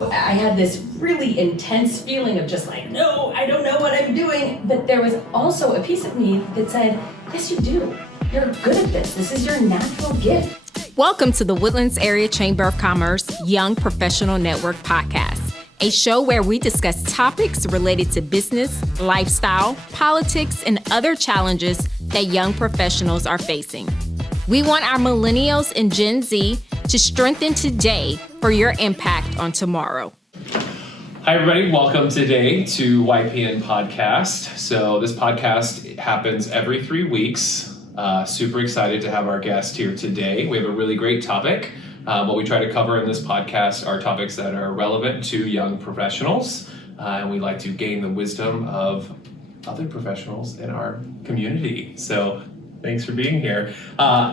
I had this really intense feeling of just like, no, I don't know what I'm doing. But there was also a piece of me that said, yes, you do. You're good at this. This is your natural gift. Welcome to the Woodlands Area Chamber of Commerce Young Professional Network podcast, a show where we discuss topics related to business, lifestyle, politics, and other challenges that young professionals are facing. We want our millennials and Gen Z to strengthen today for your impact on tomorrow. Hi, everybody. Welcome today to YPN podcast. So this podcast happens every 3 weeks. Super excited to have our guest here today. We have a really great topic. What we try to cover in this podcast are topics that are relevant to young professionals. And we like to gain the wisdom of other professionals in our community. So thanks for being here.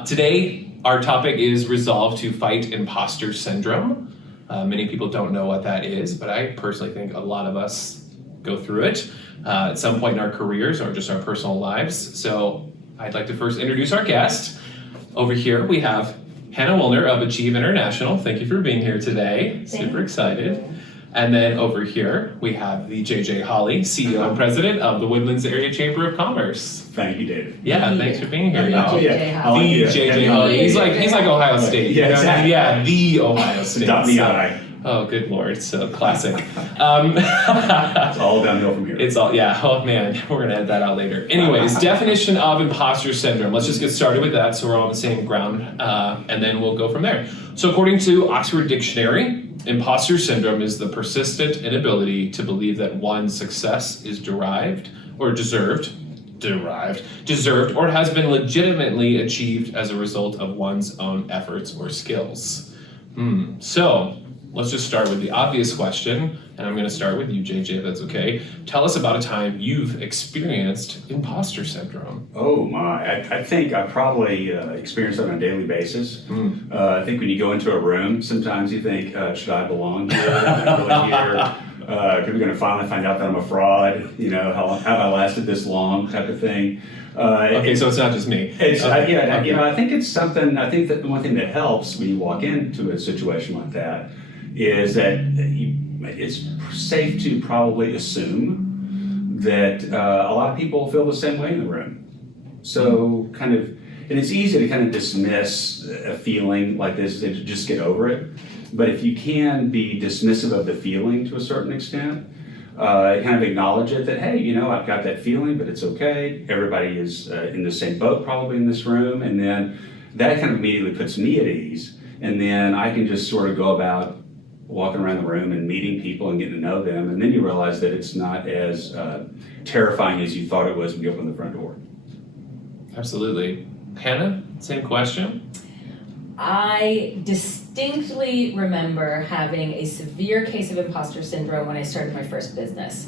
Today, our topic is resolve to fight imposter syndrome. Many people don't know what that is, but I personally think a lot of us go through it at some point in our careers or just our personal lives. So I'd like to first introduce our guest. Over here, we have Hannah Wilner of Achieve International. Thank you for being here today. Super excited. And then over here, we have the JJ Hollie, CEO and President of the Woodlands Area Chamber of Commerce. Thank you, David. Yeah, thanks for being here. The JJ Hollie. The JJ Hollie. He's like Ohio State. Yeah, exactly. Yeah, the Ohio State. Dot the I. Oh, good Lord. So classic. It's all downhill from here. It's all, yeah. Oh man, we're gonna edit that out later. Anyways, definition of imposter syndrome. Let's just get started with that so we're all on the same ground, and then we'll go from there. So according to Oxford Dictionary, imposter syndrome is the persistent inability to believe that one's success is deserved, or has been legitimately achieved as a result of one's own efforts or skills. So let's just start with the obvious question, and I'm going to start with you, JJ, if that's okay. Tell us about a time you've experienced imposter syndrome. Oh my, I think I probably experience that on a daily basis. I think when you go into a room, sometimes you think, should I belong here? Am I really here? People are going to finally find out that I'm a fraud. You know, how have I lasted this long, type of thing. Okay, so it's not just me. It's, okay. You know, I think it's something. I think that the one thing that helps when you walk into a situation like that is that it's safe to probably assume that a lot of people feel the same way in the room. So and it's easy to kind of dismiss a feeling like this and to just get over it. But if you can be dismissive of the feeling to a certain extent, kind of acknowledge it that, hey, you know, I've got that feeling, but it's okay. Everybody is in the same boat probably in this room. And then that kind of immediately puts me at ease. And then I can just sort of go about walking around the room and meeting people and getting to know them. And then you realize that it's not as terrifying as you thought it was when you opened the front door. Absolutely. Hannah, same question? I distinctly remember having a severe case of imposter syndrome when I started my first business,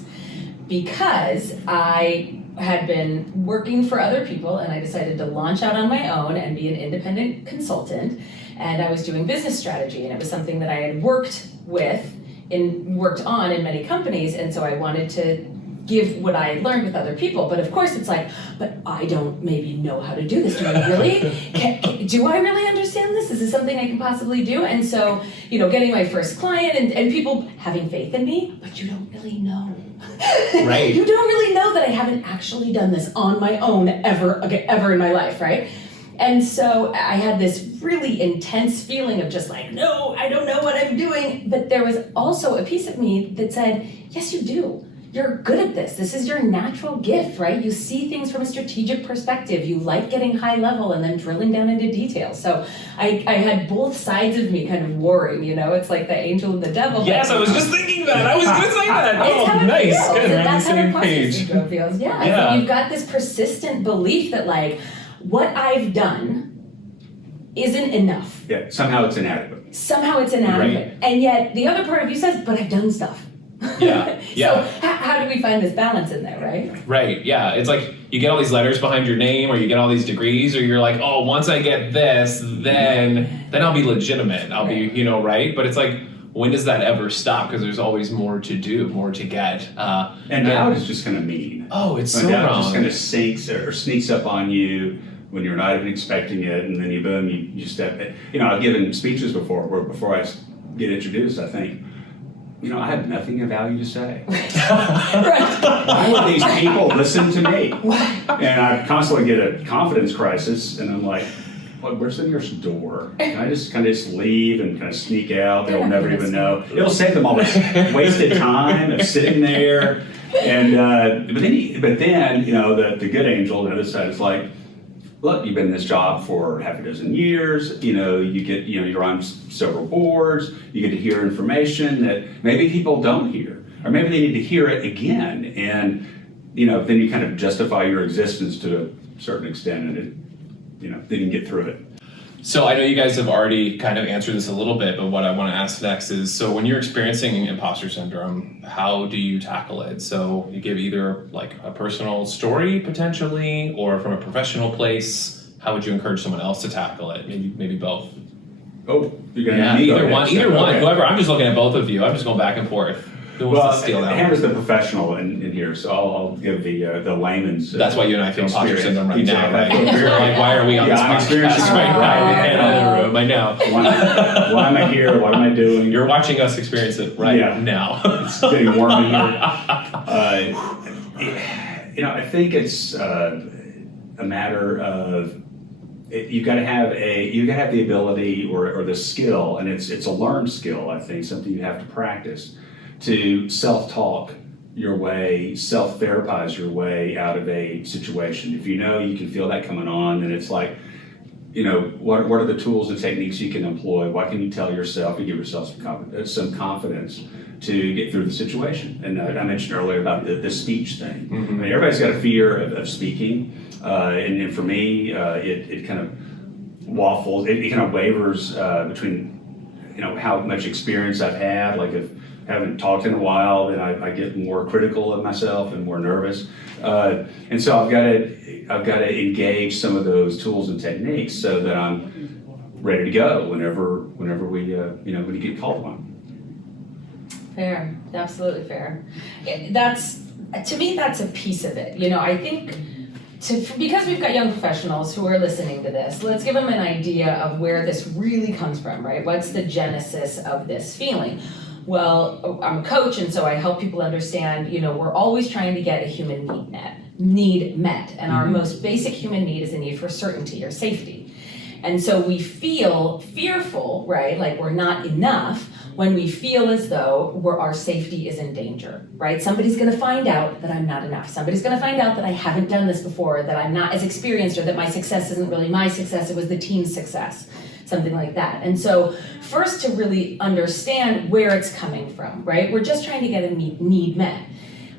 because I had been working for other people and I decided to launch out on my own and be an independent consultant. And I was doing business strategy, and it was something that I had worked on in many companies, and so I wanted to give what I had learned with other people. But of course it's like, but I don't maybe know how to do this. Do I really? Do I really understand this? Is this something I can possibly do? And so, you know, getting my first client and people having faith in me, but you don't really know. Right. You don't really know that I haven't actually done this on my own ever in my life, right? And so I had this really intense feeling of just like, no, I don't know what I'm doing. But there was also a piece of me that said, yes, you do. You're good at this. This is your natural gift, right? You see things from a strategic perspective. You like getting high level and then drilling down into details. So I had both sides of me kind of warring, you know? It's like the angel and the devil. Yes, I was just thinking that. I was going to say that. It's how it nice. feels. Good. We're on the That's how same imposter page. syndrome feels. Yeah. So you've got this persistent belief that like, what I've done isn't enough. Yeah, somehow it's inadequate. Right. And yet the other part of you says, but I've done stuff. Yeah. So how do we find this balance in there, right? Right, yeah. It's like you get all these letters behind your name, or you get all these degrees, or you're like, oh, once I get this, then I'll be legitimate. I'll be, you know, right? But it's like, when does that ever stop? Because there's always more to do, more to get. And doubt is just kind of mean. Oh, it's so doubt wrong. just kind of sneaks up on you when you're not even expecting it, and then you step in. You know, I've given speeches before I get introduced, I think, I have nothing of value to say. Right. Why would these people listen to me? And I constantly get a confidence crisis, and I'm like, "What? Where's the nearest door? Can I just kind of leave and kind of sneak out? They'll never even know. It'll save them all this wasted time of sitting there." And but then the good angel on the other side is like, "Look, you've been in this job for half a dozen years. You're on several boards. You get to hear information that maybe people don't hear, or maybe they need to hear it again." And then you kind of justify your existence to a certain extent, and then you get through it. So I know you guys have already kind of answered this a little bit, but what I want to ask next is, so when you're experiencing imposter syndrome, how do you tackle it? So you give either like a personal story potentially, or from a professional place. How would you encourage someone else to tackle it? Maybe both. Oh, you're gonna either one. Whoever. I'm just looking at both of you. I'm just going back and forth. Who wants to steal that? Hannah's the professional in here, so I'll give the layman's. That's why you and I feel imposter syndrome right now, right? Exactly. Like, why are we on this I'm experiencing podcast right it now? right In the room, I know. Why am I here? What am I doing? You're watching us experience it right now. It's getting warm in here. I think it's a matter of you got to have the ability or the skill, and it's a learned skill. I think something you have to practice to self-talk your way, self-therapize your way out of a situation. If you can feel that coming on, then it's like, what are the tools and techniques you can employ? What can you tell yourself to give yourself some confidence to get through the situation? And I mentioned earlier about the speech thing. Mm-hmm. I mean, everybody's got a fear of speaking, and for me, it kind of waffles. It kind of wavers between how much experience I've had. Like if I haven't talked in a while, then I get more critical of myself and more nervous. And so I've got to engage some of those tools and techniques so that I'm ready to go whenever we when you get called upon. Fair, absolutely fair. To me, that's a piece of it. I think because we've got young professionals who are listening to this, let's give them an idea of where this really comes from, right? What's the genesis of this feeling? Well, I'm a coach, and so I help people understand, we're always trying to get a human need met. And our most basic human need is a need for certainty or safety. And so we feel fearful, right? Like we're not enough when we feel as though our safety is in danger, right? Somebody's gonna find out that I'm not enough. Somebody's gonna find out that I haven't done this before, that I'm not as experienced, or that my success isn't really my success, it was the team's success. Something like that. And so first, to really understand where it's coming from, right? We're just trying to get a need met.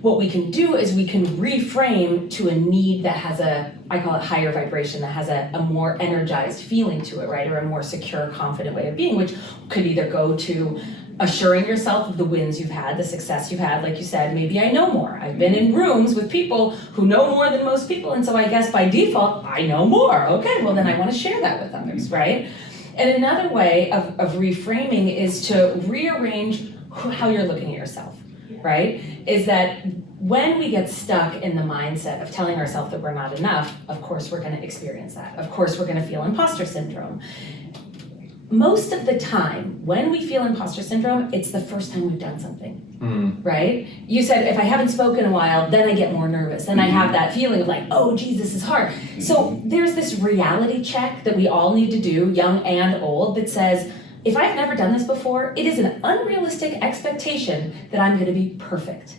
What we can do is we can reframe to a need that has I call it higher vibration, that has a more energized feeling to it, right? Or a more secure, confident way of being, which could either go to assuring yourself of the wins you've had, the success you've had. Like you said, maybe I know more. I've been in rooms with people who know more than most people, and so I guess by default, I know more. Okay, well then I want to share that with others, right? And another way of reframing is to rearrange how you're looking at yourself, right? Is that when we get stuck in the mindset of telling ourselves that we're not enough, of course we're going to experience that. Of course we're going to feel imposter syndrome. Most of the time, when we feel imposter syndrome, it's the first time we've done something, right? You said, if I haven't spoken in a while, then I get more nervous. Then I have that feeling of like, oh, geez, this is hard. So there's this reality check that we all need to do, young and old, that says, if I've never done this before, it is an unrealistic expectation that I'm going to be perfect,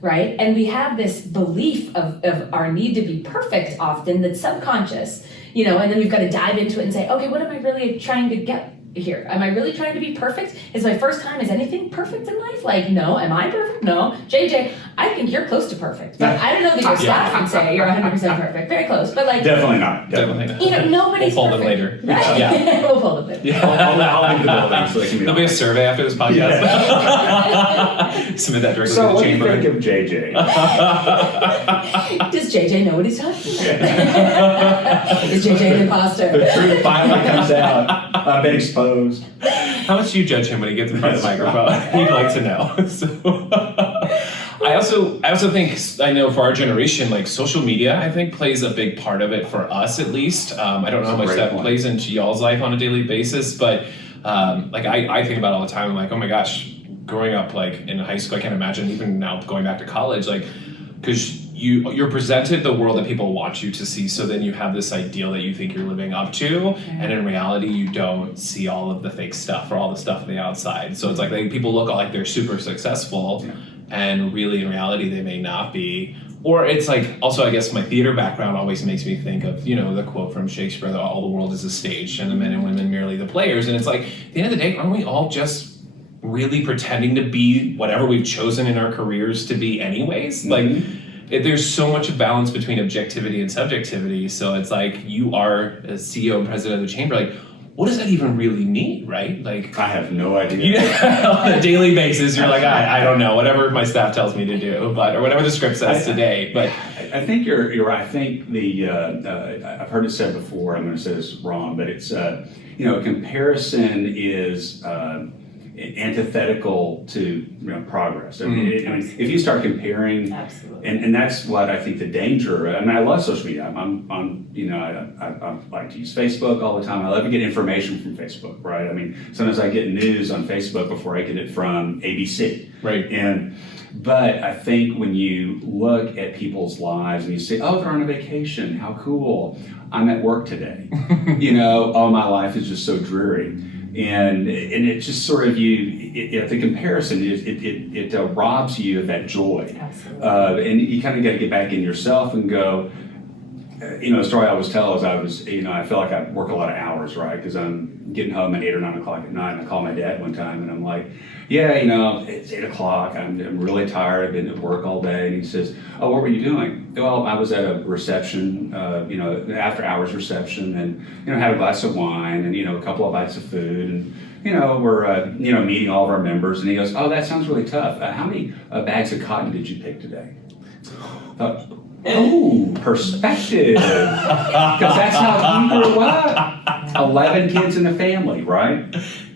right? And we have this belief of our need to be perfect often that's subconscious, and then we've got to dive into it and say, okay, what am I really trying to get here? Am I really trying to be perfect? Is my first time, is anything perfect in life? Like, no. Am I perfect? No. JJ, I think you're close to perfect. But I don't know that your staff can say you're 100% perfect. Very close. But like, Definitely not. Nobody's we'll perfect. Fold it later. Right? Yeah. We'll fold it later. Yeah. I'll leave the building so they can be There'll be a survey after this podcast. Submit that directly So to what the do you chamber. think of JJ? Does JJ know what he's talking about? Is JJ an imposter? The truth finally comes out. I've been exposed. How much do you judge him when he gets in front of the microphone? He'd like to know. So, I also think, I know for our generation, like social media, I think plays a big part of it for us at least. I don't know how much that plays into y'all's life on a daily basis, but like I think about it all the time. I'm like, oh my gosh, growing up like in high school, I can't imagine even now going back to college, like, because you're presented the world that people want you to see, so then you have this ideal that you think you're living up to, and in reality you don't see all of the fake stuff or all the stuff on the outside. So it's like people look like they're super successful, and really in reality they may not be. Or it's like, also I guess my theater background always makes me think of, the quote from Shakespeare that all the world is a stage and the men and women merely the players. And it's like, at the end of the day, aren't we all just really pretending to be whatever we've chosen in our careers to be anyways? Like, there's so much balance between objectivity and subjectivity. So it's like, you are a CEO and president of the chamber, like, what does that even really mean, right? Like, I have no idea. On a daily basis, you're like, I don't know, whatever my staff tells me to do, or whatever the script says today. But I think you're right. I think I've heard it said before, I'm going to say this wrong, but it's, comparison is antithetical to progress. I mean, if you start comparing, and that's what I think the danger. I mean, I love social media. I like to use Facebook all the time. I love to get information from Facebook, right? I mean, sometimes I get news on Facebook before I get it from ABC, right? But I think when you look at people's lives and you say, oh, they're on a vacation, how cool. I'm at work today. Oh, my life is just so dreary. And it just sort of the comparison it robs you of that joy. Absolutely. And you kind of got to get back in yourself and go. A story I always tell is I feel like I work a lot of hours, right? Because I'm getting home at 8 or 9 o'clock at night, and I call my dad one time, and I'm like, yeah, it's 8 o'clock. I'm really tired. I've been at work all day. And he says, oh, what were you doing? Well, I was at a reception, after hours reception, and had a glass of wine and a couple of bites of food, and we're meeting all of our members. And he goes, oh, that sounds really tough. How many bags of cotton did you pick today? Oh, perspective. Because that's how he grew up. 11 kids in the family, right?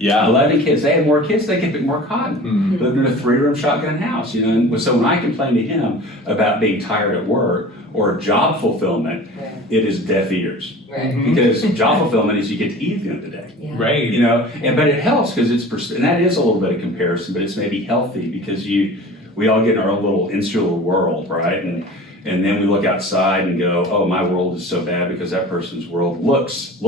Yeah. 11 kids. They had more kids, they could pick more cotton. Lived in a 3-room shotgun house, And so when I complain to him about being tired at work or job fulfillment, it is deaf ears. Right. Because job fulfillment is you get to eat at the end of the day. Yeah. Right. But it helps because and that is a little bit of comparison, but it's maybe healthy because we all get in our own little insular world, right? And then we look outside and go, oh, my world is so bad because that person's world looks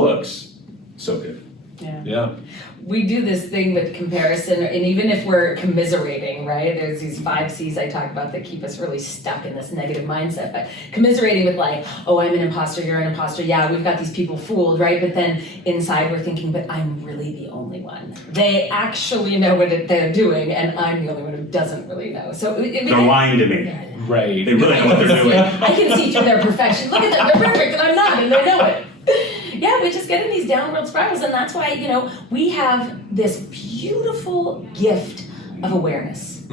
so good. Yeah. We do this thing with comparison, and even if we're commiserating, right? There's these 5 C's I talk about that keep us really stuck in this negative mindset. But commiserating with like, oh, I'm an imposter, you're an imposter. Yeah, we've got these people fooled, right? But then inside we're thinking, but I'm really the only one. They actually know what they're doing, and I'm the only one who doesn't really know. So they're lying to me. Yeah. Right. They really know what they're doing. I can see through their perfection. Look at them, they're perfect, and I'm not, and they know it. Yeah, we just get in these downward spirals, and that's why, we have this beautiful gift of awareness.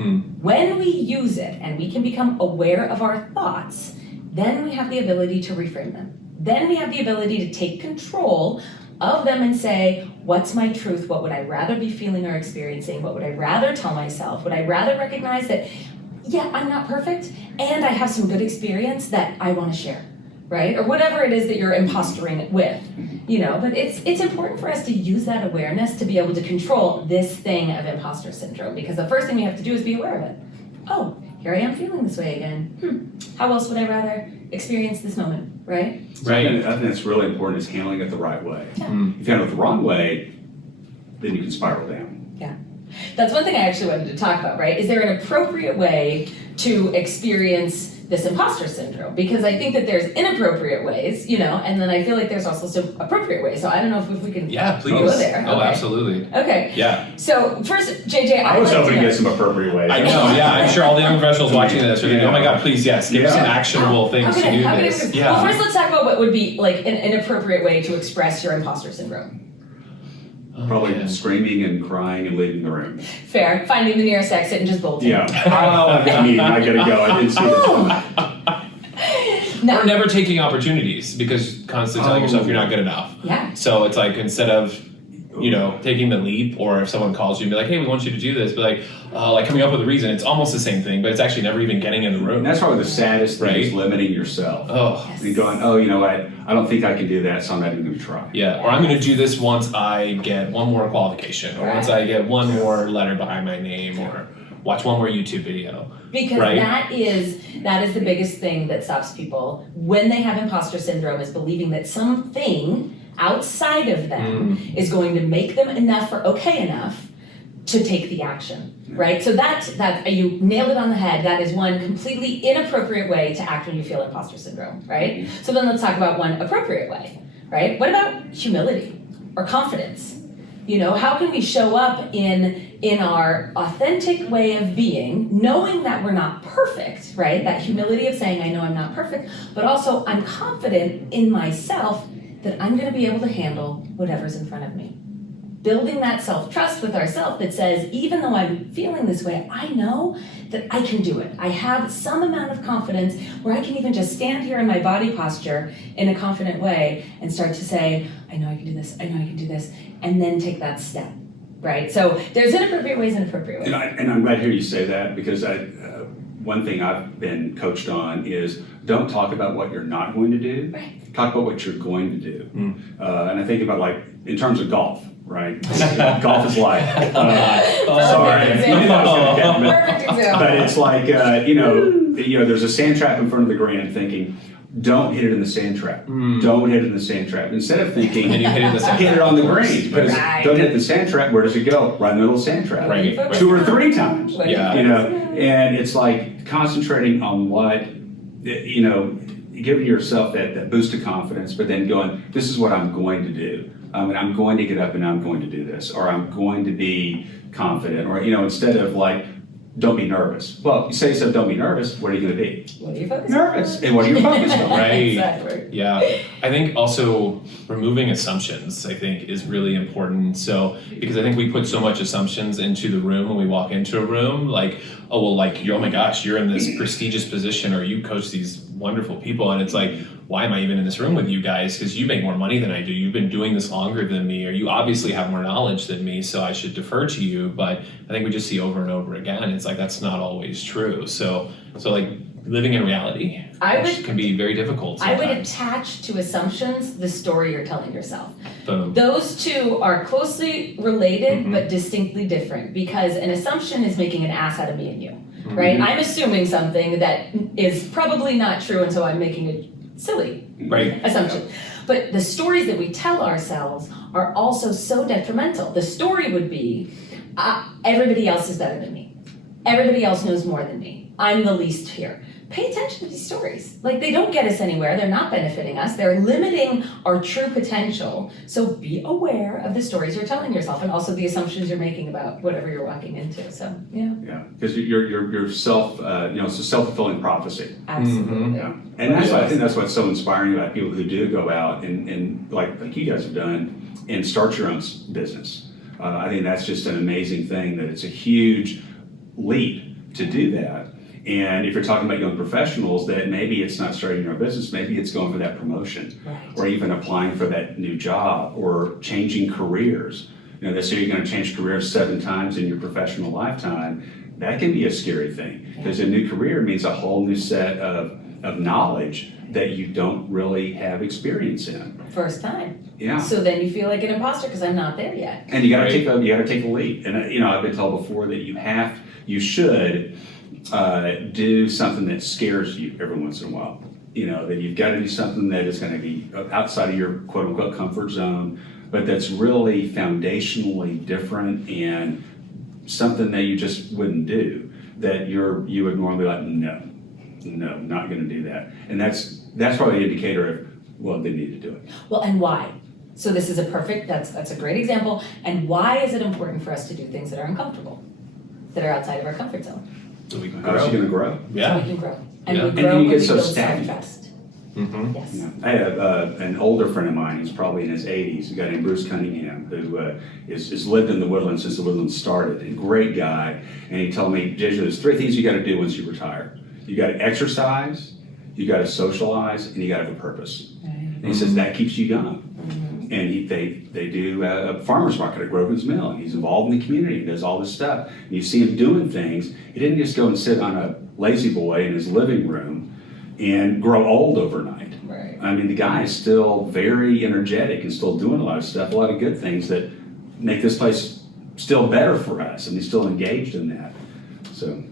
When we use it and we can become aware of our thoughts, then we have the ability to reframe them. Then we have the ability to take control of them and say, what's my truth? What would I rather be feeling or experiencing? What would I rather tell myself? Would I rather recognize that, yeah, I'm not perfect, and I have some good experience that I want to share? Right? Or whatever it is that you're impostering with, but it's important for us to use that awareness to be able to control this thing of imposter syndrome, because the first thing we have to do is be aware of it. Oh, here I am feeling this way again. How else would I rather experience this moment, right? Right. I think that's really important, is handling it the right way. Yeah. If you handle it the wrong way, then you can spiral down. Yeah. That's one thing I actually wanted to talk about, right? Is there an appropriate way to experience this imposter syndrome? Because I think that there's inappropriate ways, and then I feel like there's also some appropriate ways. So I don't know if we can please. go there. Oh, okay. Absolutely. Okay. Yeah. So first, JJ, I was hoping to get some appropriate ways. I know, yeah. I'm sure all the young professionals watching this are thinking, oh my God, please, yes, give us some actionable things to do this. Yeah. Well, first let's talk about what would be like an inappropriate way to express your imposter syndrome. Probably screaming and crying and leaving the room. Fair. Finding the nearest exit and just bolting. Yeah. Oh, I've got a meeting. I gotta go. I didn't see this coming. Or never taking opportunities because constantly telling yourself you're not good enough. Yeah. So it's like, instead of, you know, taking the leap, or if someone calls you and be like, hey, we want you to do this, but like coming up with a reason, it's almost the same thing, but it's actually never even getting in the room. And that's probably the saddest thing, Right. is limiting yourself. Oh, Yes. And going, oh, you know what, I don't think I can do that, so I'm not even going to try. yeah. Or I'm going to do this once I get one more qualification, or once I get one more letter behind my name, or watch one more YouTube video. Because Right. that is the biggest thing that stops people when they have imposter syndrome, is believing that something outside of them is going to make them enough or okay enough to take the action, right? So that you nailed it on the head. That is one completely inappropriate way to act when you feel imposter syndrome, right? So then let's talk about one appropriate way, right? What about humility or confidence? You know, how can we show up in our authentic way of being, knowing that we're not perfect, right? That humility of saying, I know I'm not perfect, but also I'm confident in myself that I'm going to be able to handle whatever's in front of me. Building that self-trust with ourselves that says, even though I'm feeling this way, I know that I can do it. I have some amount of confidence where I can even just stand here in my body posture in a confident way and start to say, I know I can do this, I know I can do this, and then take that step, right? So there's inappropriate ways and appropriate ways. And I'm glad to hear you say that, because one thing I've been coached on is don't talk about what you're not going to do. Right. Talk about what you're going to do. And I think about, like, in terms of golf, right? Golf is life. Sorry. Perfect I knew that was gonna get me. Perfect example. But it's like, you know, there's a sand trap in front of the green, thinking, don't hit it in the sand trap. Don't hit it in the sand trap. Instead of thinking, And you hit it in the sand hit it trap. on the green. But Right. don't hit the sand trap. Where does it go? Right in the middle of the sand trap. Right. 2 or 3 times. What do you Yeah. You know, focus on? and it's like concentrating on what, you know, giving yourself that boost of confidence, but then going, this is what I'm going to do. And I'm going to get up and I'm going to do this, or I'm going to be confident, or, you know, instead of like, don't be nervous. Well, you say so, don't be nervous, what are you going to be? What are you focused Nervous. on? And what are you focused on? Right. Exactly. Yeah, I think also removing assumptions, I think, is really important. So, because I think we put so much assumptions into the room when we walk into a room, like, oh, well, like, oh my gosh, you're in this prestigious position, or you coach these wonderful people, and it's like, why am I even in this room with you guys? Because you make more money than I do. You've been doing this longer than me, or you obviously have more knowledge than me, so I should defer to you. But I think we just see over and over again, it's like, that's not always true. So like, living in reality can be very difficult I would sometimes. attach to assumptions the story you're telling yourself. Boom. Those two are closely related but distinctly different, because an assumption is making an ass out of me and you, right? I'm assuming something that is probably not true, and so I'm making a silly Right. assumption. But the stories that we tell ourselves are also so detrimental. The story would be, everybody else is better than me. Everybody else knows more than me. I'm the least here. Pay attention to these stories. Like, they don't get us anywhere. They're not benefiting us. They're limiting our true potential. So be aware of the stories you're telling yourself, and also the assumptions you're making about whatever you're walking into. So, yeah, Yeah, because you're self, you know, it's a self-fulfilling prophecy. absolutely. Yeah, and that's I think that's what's so inspiring about people who do go out and like you guys have done, and start your own business. I think that's just an amazing thing, that it's a huge leap to do that. And if you're talking about young professionals, that maybe it's not starting your own business, maybe it's going for that promotion, Right. or even applying for that new job, or changing careers. You know, they say you're going to change careers 7 times in your professional lifetime. That can be a scary thing, because a new career means a whole new set of knowledge that you don't really have experience in. First time. Yeah. So then you feel like an imposter because I'm not there yet. And you got to Right. take a leap. And you know, I've been told before that you should do something that scares you every once in a while. You know, that you've got to do something that is going to be outside of your quote unquote comfort zone, but that's really foundationally different, and something that you just wouldn't do, that you would normally be like, no, not going to do that. And that's probably an indicator of, well, they need to do it. Well, and why? So this is that's a great example. And why is it important for us to do things that are uncomfortable, that are outside of our comfort zone? So we can How's she grow. going to grow? So we Yeah. can grow. And Yeah. we And grow then you when get we so build stagnant. self-trust. Mm-hmm. Yes. Yeah. I have an older friend of mine who's probably in his 80s, a guy named Bruce Cunningham, who has lived in the Woodlands since the Woodlands started. A great guy. And he told me, JJ, there's 3 things you got to do once you retire. You got to exercise, you got to socialize, and you got to have a purpose. Right. And he says that keeps you young. And they do a farmer's market at Grogan's Mill, and he's involved in the community and does all this stuff. And you see him doing things. He didn't just go and sit on a lazy boy in his living room and grow old overnight. Right. I mean, the guy is still very energetic and still doing a lot of stuff, a lot of good things that make this place still better for us, and he's still engaged in that. So,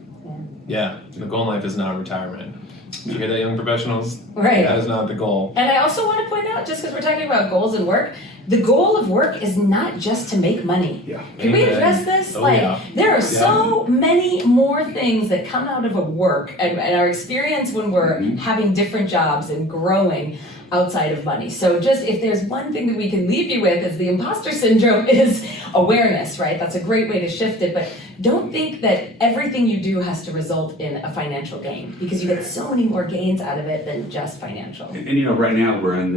Yeah, the goal in life is not retirement. You hear that, young professionals? Right. That is not the goal. And I also want to point out, just because we're talking about goals and work, the goal of work is not just to make money. yeah. Can we Amen. address this? Oh, like, yeah. there are so many more things that come out of a work and our experience when we're having different jobs and growing outside of money. So just if there's one thing that we can leave you with is the imposter syndrome is awareness, right? That's a great way to shift it, but don't think that everything you do has to result in a financial gain, because you get so many more gains out of it than just financial. And you know, right now we're in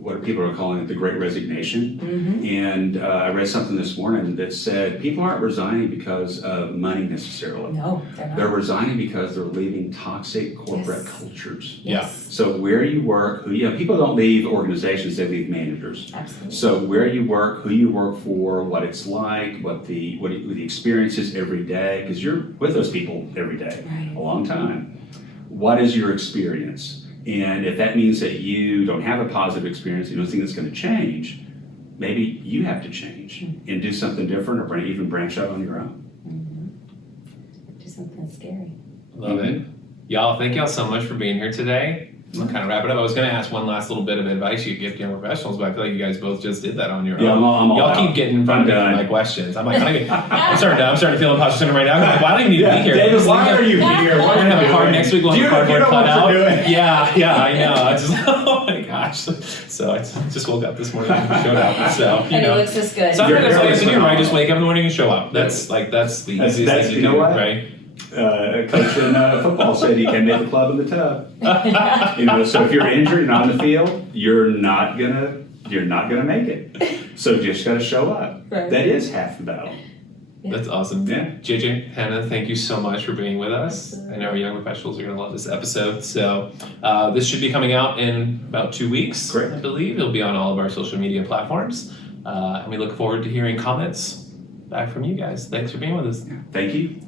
what people are calling it the Great Resignation. And I read something this morning that said people aren't resigning because of money necessarily. No, they're not. They're resigning because they're leaving toxic corporate Yes. cultures. Yes, So where you work, people don't leave organizations, they leave managers. absolutely. So where you work, who you work for, what it's like, what the experience is every day, because you're with those people every day, Right. a long time. What is your experience? And if that means that you don't have a positive experience, you don't think it's going to change, maybe you have to change and do something different, or even branch out on your own. Do something scary. Love it. Y'all, thank y'all so much for being here today. I'm gonna kind of wrap it up. I was gonna ask one last little bit of advice you could give to young professionals, but I feel like you guys both just did that on your own. Yeah, I'm all Y'all out. keep getting in front of me I'm with done. my questions. I'm like, I'm starting to feel imposter syndrome right now. I'm like, why do you need to be here? David, why are you here? We're What gonna are have a you card doing? next week. We'll Do have a you cardboard know what cutout. you're doing? Yeah, I know. I just, oh my gosh. So I just woke up this morning and showed up. So you And it know. looks just good. So I think that's what you have to do, right? phenomenal. Just wake up in the morning and show up. That's the easiest That's- thing to you do, know what? right? A coach in football said you can make a club in the tub. You know, so if you're injured and on the field, you're not gonna make it. So you just gotta show up. Right. That is half the battle. That's awesome. Yeah. JJ, Hannah, thank you so much for being with us. I know our young professionals are going to love this episode. So this should be coming out in about 2 weeks, Correct. I believe. It'll be on all of our social media platforms. And we look forward to hearing comments back from you guys. Thanks for being with us. Thank you.